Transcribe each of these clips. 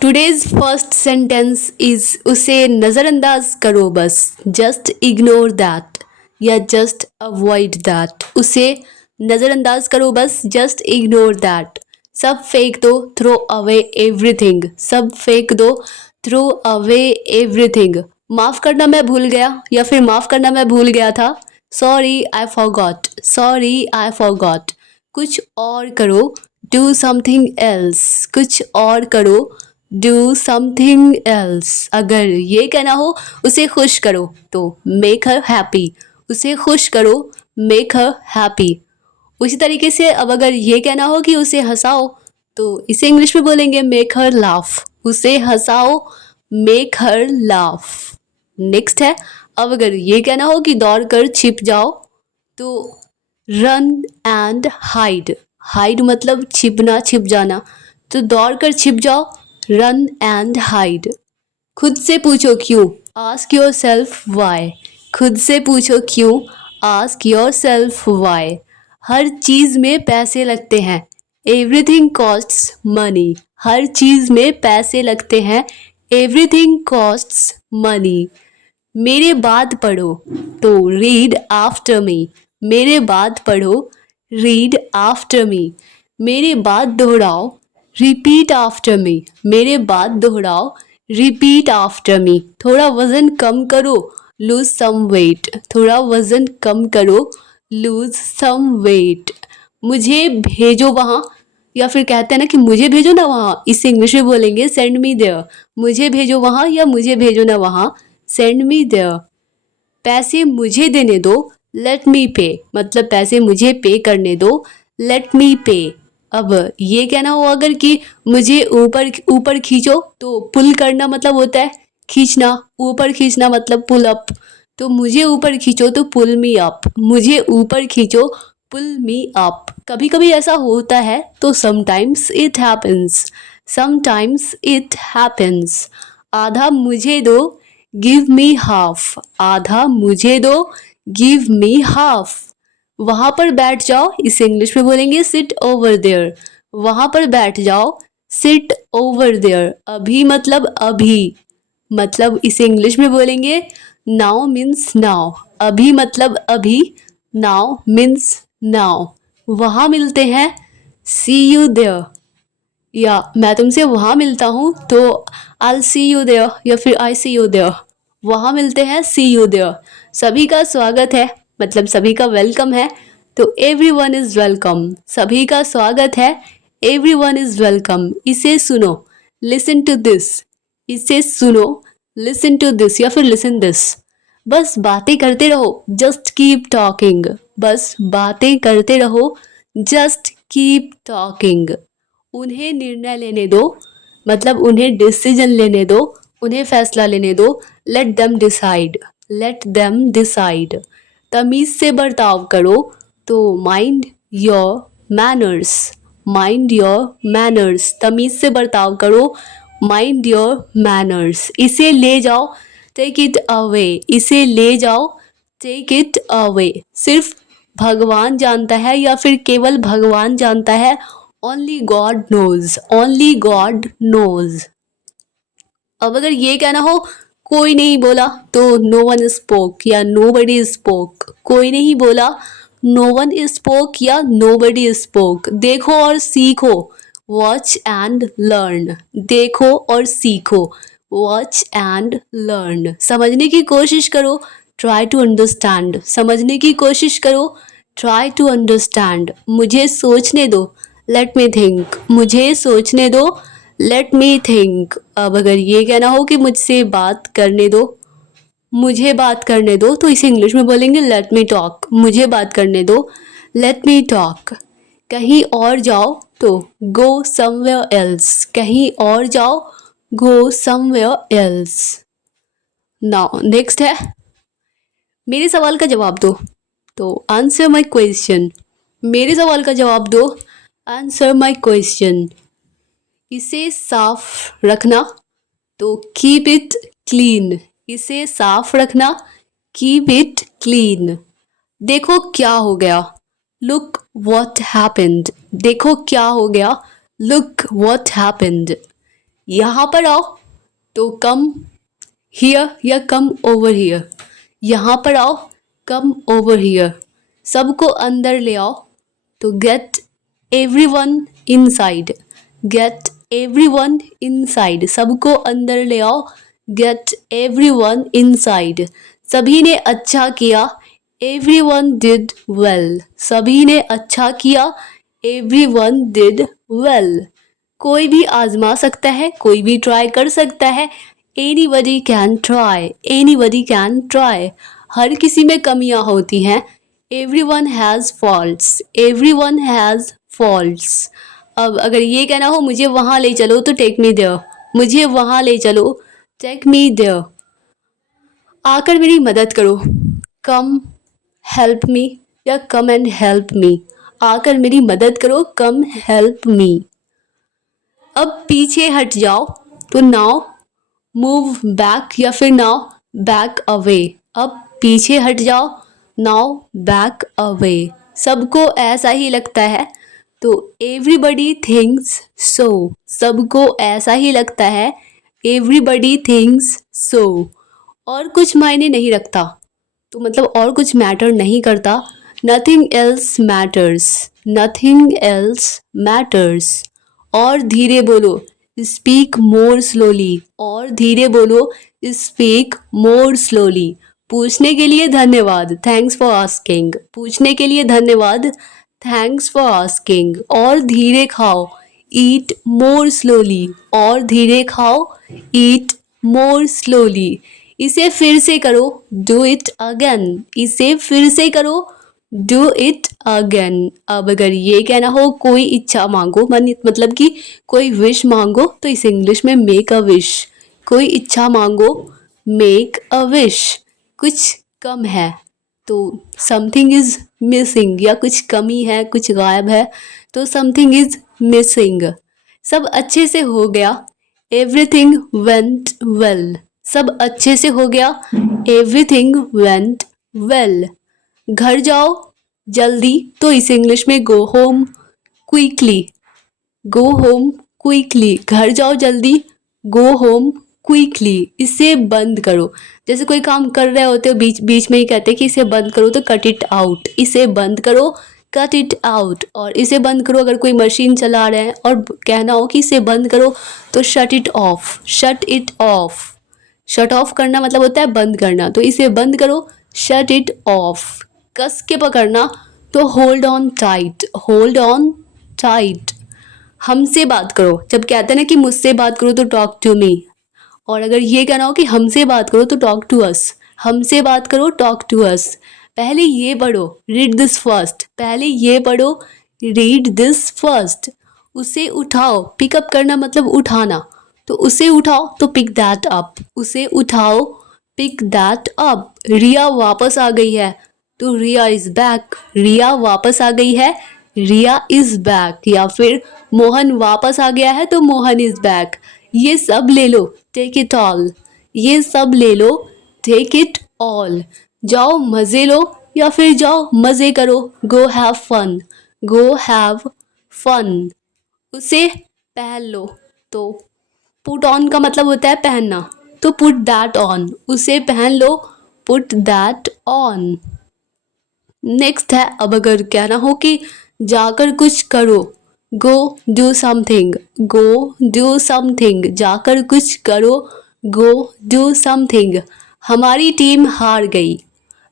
Today's first sentence is उसे नज़रअंदाज करो बस, जस्ट इग्नोर दैट या जस्ट अवॉइड दैट। उसे नज़रअंदाज करो बस, जस्ट इग्नोर दैट। सब फेंक दो, थ्रो अवे एवरीथिंग। सब फेंक दो, थ्रो अवे एवरीथिंग। माफ़ करना मैं भूल गया या फिर माफ़ करना मैं भूल गया था। Sorry I forgot, sorry I forgot. कुछ और करो, डू समथिंग एल्स। कुछ और करो, डू समथिंग एल्स। अगर ये कहना हो उसे खुश करो तो मेक हर हैप्पी। उसे खुश करो, मेक हर हैप्पी। उसी तरीके से अब अगर ये कहना हो कि उसे हंसाओ तो इसे इंग्लिश में बोलेंगे मेक हर लाफ। उसे हंसाओ, मेक हर लाफ। नेक्स्ट है, अब अगर ये कहना हो कि दौड़ कर छिप जाओ तो रन एंड हाइड। हाइड मतलब छिपना, छिप जाना। तो दौड़ कर छिप जाओ, रन एंड हाइड। खुद से पूछो क्यों, आस्क योर सेल्फ वाई। खुद से पूछो क्यों, आस्क योर सेल्फ वाई। हर चीज़ में पैसे लगते हैं, एवरीथिंग कॉस्ट्स मनी। हर चीज़ में पैसे लगते हैं, एवरीथिंग कॉस्ट्स मनी। मेरे बाद पढ़ो तो रीड आफ्टर मी। मेरे बाद पढ़ो, रीड आफ्टर मी। मेरे बाद दोहराओ, रिपीट आफ्टर मी। मेरे बाद दोहराओ, रिपीट आफ्टर मी। थोड़ा वज़न कम करो, लूज सम वेट। थोड़ा वज़न कम करो, लूज सम वेट। मुझे भेजो वहाँ, या फिर कहते हैं ना कि मुझे भेजो ना वहाँ, इसे इंग्लिश में बोलेंगे सेंड मी देयर। मुझे भेजो वहाँ या मुझे भेजो ना वहाँ, सेंड मी देयर। पैसे मुझे देने दो, लेट मी पे। मतलब पैसे मुझे पे करने दो, लेट मी पे। अब ये कहना हो अगर कि मुझे ऊपर ऊपर खींचो तो पुल करना मतलब होता है खींचना, ऊपर खींचना मतलब पुल अप। तो मुझे ऊपर खींचो तो पुल मी अप। मुझे ऊपर खींचो, पुल मी अप। कभी कभी ऐसा होता है तो sometimes it happens. Sometimes it happens. आधा मुझे दो, गिव मी हाफ। आधा मुझे दो, गिव मी हाफ। वहाँ पर बैठ जाओ, इसे इंग्लिश में बोलेंगे सिट ओवर देयर। वहाँ पर बैठ जाओ, सिट ओवर देयर। अभी मतलब अभी, मतलब इसे इंग्लिश में बोलेंगे नाउ मीन्स नाउ। अभी मतलब अभी, नाउ मीन्स नाउ। वहाँ मिलते हैं, सी यू देयर। या मैं तुमसे वहाँ मिलता हूँ तो आई सी यू देयर या फिर आई सी यू देयर। वहाँ मिलते हैं, सी यू देयर। सभी का स्वागत है, मतलब सभी का वेलकम है तो एवरी वन इज़ वेलकम। सभी का स्वागत है, एवरी वन इज़ वेलकम। इसे सुनो, लिसन टू दिस। इसे सुनो, लिसन टू दिस या फिर लिसन दिस। बस बातें करते रहो, जस्ट कीप टॉकिंग। बस बातें करते रहो, जस्ट कीप टॉकिंग। उन्हें निर्णय लेने दो, मतलब उन्हें डिसीजन लेने दो, उन्हें फैसला लेने दो। Let them decide, let them decide. तमीज से बर्ताव करो तो mind your manners. Mind your manners. तमीज से बर्ताव करो, माइंड योर मैनर्स। इसे ले जाओ, टेक इट अवे। इसे ले जाओ, टेक इट अवे। सिर्फ भगवान जानता है या फिर केवल भगवान जानता है, only God knows. Only God knows. अब अगर ये कहना हो कोई नहीं बोला तो नो वन स्पोक या नो बडी स्पोक। कोई नहीं बोला, नो वन स्पोक या नो बडी स्पोक। देखो और सीखो, वॉच एंड लर्न। देखो और सीखो, वॉच एंड लर्न। समझने की कोशिश करो, ट्राई टू अंडरस्टैंड। समझने की कोशिश करो, ट्राई टू अंडरस्टैंड। मुझे सोचने दो, लेट मी थिंक। मुझे सोचने दो, लेट मी थिंक। अब अगर ये कहना हो कि मुझसे बात करने दो, मुझे बात करने दो तो इसे इंग्लिश में बोलेंगे लेट मी टॉक। मुझे बात करने दो, लेट मी टॉक। कहीं और जाओ तो गो समवेयर एल्स। कहीं और जाओ, go somewhere else. Now next है, मेरे सवाल का जवाब दो तो आंसर माई क्वेश्चन। मेरे सवाल का जवाब दो, आंसर माई क्वेश्चन। इसे साफ रखना तो कीप इट क्लीन। इसे साफ रखना, कीप इट क्लीन। देखो क्या हो गया, लुक वॉट हैपेंड। देखो क्या हो गया, लुक वॉट हैपेंड। यहाँ पर आओ तो कम हियर या कम ओवर हियर, यहाँ पर आओ कम ओवर हियर, सबको अंदर ले आओ तो get everyone inside, get everyone inside, सबको अंदर ले आओ, गेट एवरीवन इनसाइड, सभी ने अच्छा किया, एवरीवन डिड वेल, सभी ने अच्छा किया, एवरीवन डिड वेल, कोई भी आजमा सकता है, कोई भी ट्राई कर सकता है, anybody can try, anybody can try, हर किसी में कमियां होती हैं, everyone has faults, everyone has faults. अब अगर ये कहना हो मुझे वहाँ ले चलो तो टेक मी देयर, मुझे वहाँ ले चलो, टेक मी देयर। आकर मेरी मदद करो, कम हेल्प मी या कम एंड हेल्प मी, आकर मेरी मदद करो, कम हेल्प मी। अब पीछे हट जाओ तो नाउ मूव बैक या फिर नाउ बैक अवे, अब पीछे हट जाओ, नाउ बैक अवे, सबको ऐसा ही लगता है तो एवरीबडी थिंक्स सो, सबको ऐसा ही लगता है, एवरीबडी थिंक्स सो। और कुछ मायने नहीं रखता तो मतलब और कुछ मैटर नहीं करता, nothing else matters, nothing else matters. और धीरे बोलो, स्पीक मोर स्लोली, और धीरे बोलो, स्पीक मोर स्लोली। पूछने के लिए धन्यवाद, थैंक्स फॉर आस्किंग, पूछने के लिए धन्यवाद, थैंक्स फॉर आस्किंग। और धीरे खाओ, ईट मोर स्लोली, और धीरे खाओ, ईट मोर स्लोली। इसे फिर से करो, डू इट अगेन, इसे फिर से करो, डू इट अगेन। अब अगर ये कहना हो कोई इच्छा मांगो, मतलब कि कोई विश मांगो, तो इसे इंग्लिश में मेक अ विश, कोई इच्छा मांगो, मेक अ विश। कुछ कम है तो समथिंग इज मिसिंग, या कुछ कमी है, कुछ गायब है तो समथिंग इज मिसिंग। सब अच्छे से हो गया, एवरीथिंग वेंट वेल, सब अच्छे से हो गया, एवरीथिंग वेंट वेल। घर जाओ जल्दी तो इसे इंग्लिश में go home quickly, go home quickly, घर जाओ जल्दी, गो होम क्विकली। इसे बंद करो, जैसे कोई काम कर रहे होते हो बीच बीच में ही कहते हैं कि इसे बंद करो तो कट इट आउट, इसे बंद करो, कट इट आउट। और इसे बंद करो अगर कोई मशीन चला रहे हैं और कहना हो कि इसे बंद करो तो shut it of, shut it of. Shut off करना मतलब होता है बंद करना, तो इसे बंद करो, शट इट ऑफ। कस के पकड़ना तो hold on tight, hold on tight. हमसे बात करो, जब कहते हैं ना कि मुझसे बात करो तो टॉक टू मी, और अगर ये कहना हो कि हमसे बात करो तो टॉक टू अस, हमसे बात करो, टॉक टू अस। पहले ये पढ़ो, रीड दिस फर्स्ट, पहले ये पढ़ो, रीड दिस फर्स्ट। उसे उठाओ, पिकअप करना मतलब उठाना, तो उसे उठाओ तो पिक दैट अप, उसे उठाओ, पिक दैट अप। रिया वापस आ गई है तो रिया इज बैक, रिया वापस आ गई है, रिया इज बैक। या फिर मोहन वापस आ गया है तो मोहन इज बैक। ये सब ले लो, टेक इट ऑल, ये सब ले लो, टेक इट ऑल। जाओ मज़े लो या फिर जाओ मज़े करो, go have fun, go have fun. उसे पहन लो तो पुट ऑन का मतलब होता है पहनना, तो पुट दैट ऑन, उसे पहन लो, पुट दैट ऑन। नेक्स्ट है, अब अगर कहना हो कि जाकर कुछ करो, go do something, go do something, जाकर कुछ करो, गो डू समथिंग। हमारी टीम हार गई,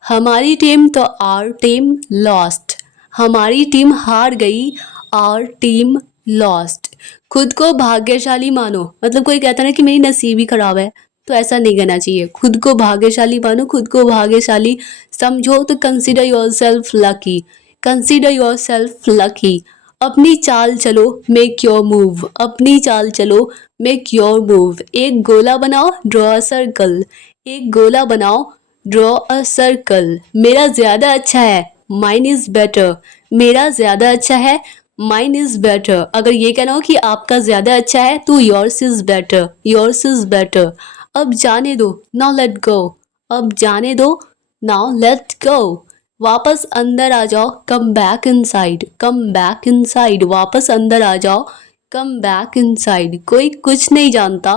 हमारी टीम तो आवर टीम लॉस्ट, हमारी टीम हार गई, आवर टीम लॉस्ट। खुद को भाग्यशाली मानो, मतलब कोई कहता है ना कि मेरी नसीब ही खराब है, तो ऐसा नहीं कहना चाहिए। खुद को भाग्यशाली मानो, खुद को भाग्यशाली समझो, तो consider your self lucky, consider your self lucky. अपनी चाल चलो, मेक योर मूव, अपनी चाल चलो, मेक योर मूव। एक गोला बनाओ, ड्रॉ अ सर्कल, एक गोला बनाओ, ड्रॉ अ सर्कल। मेरा ज़्यादा अच्छा है, माइन इज़ बेटर, मेरा ज़्यादा अच्छा है, माइन इज़ बेटर। अगर ये कहना हो कि आपका ज़्यादा अच्छा है तो yours is better, yours is better. अब जाने दो, नाउ लेट गो, अब जाने दो, नाउ लेट गो। वापस अंदर आ जाओ, come back inside, come back inside, वापस अंदर आ जाओ, कम बैक इनसाइड। कोई कुछ नहीं जानता,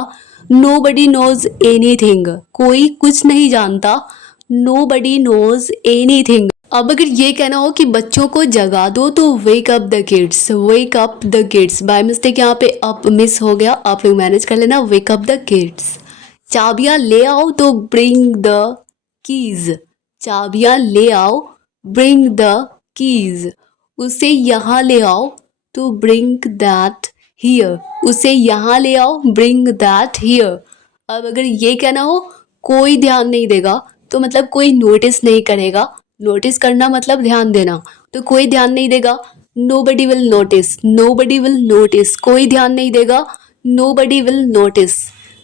nobody knows anything। कोई कुछ नहीं जानता, nobody knows anything। अब अगर ये कहना हो कि बच्चों को जगा दो तो wake up the kids, wake up the kids. By mistake यहाँ पे अप मिस हो गया, आप लोग मैनेज कर लेना, वेक अप द किड्स। चाबियां ले आओ तो ब्रिंग द कीज, चाबियां ले आओ, ब्रिंग द कीज। उसे यहाँ ले आओ तो ब्रिंग दैट हियर, उसे यहाँ ले आओ, ब्रिंग दैट हियर। अब अगर ये कहना हो कोई ध्यान नहीं देगा तो मतलब कोई नोटिस नहीं करेगा, नोटिस करना मतलब ध्यान देना, तो कोई ध्यान नहीं देगा, nobody will notice, nobody will notice। कोई ध्यान नहीं देगा, nobody will notice।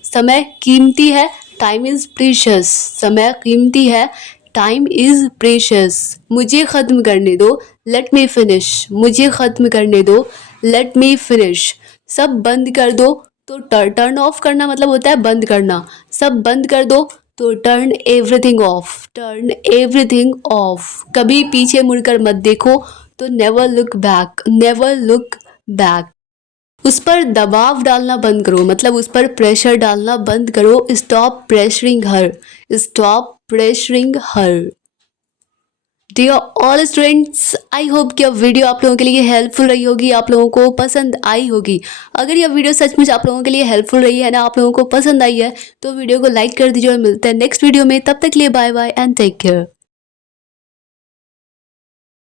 समय कीमती है, टाइम इज प्रीशियस, समय कीमती है, टाइम इज प्रीशियस। मुझे ख़त्म करने दो, लेट मी फिनिश, मुझे ख़त्म करने दो, लेट मी फिनिश। सब बंद कर दो तो टर्न ऑफ करना मतलब होता है बंद करना, सब बंद कर दो तो turn everything of, turn everything of. कभी पीछे मुड़कर मत देखो तो never look back, never look back. उस पर दबाव डालना बंद करो मतलब उस पर प्रेशर डालना बंद करो, stop pressuring her, stop pressuring her. Dear all students, I hope कि अब वीडियो आप लोगों के लिए हेल्पफुल रही होगी, आप लोगों को पसंद आई होगी। अगर यह वीडियो सचमुच आप लोगों के लिए हेल्पफुल रही है ना, आप लोगों को पसंद आई है, तो वीडियो को लाइक कर दीजिए और मिलते हैं नेक्स्ट वीडियो में। तब तक के लिए bye bye and take care.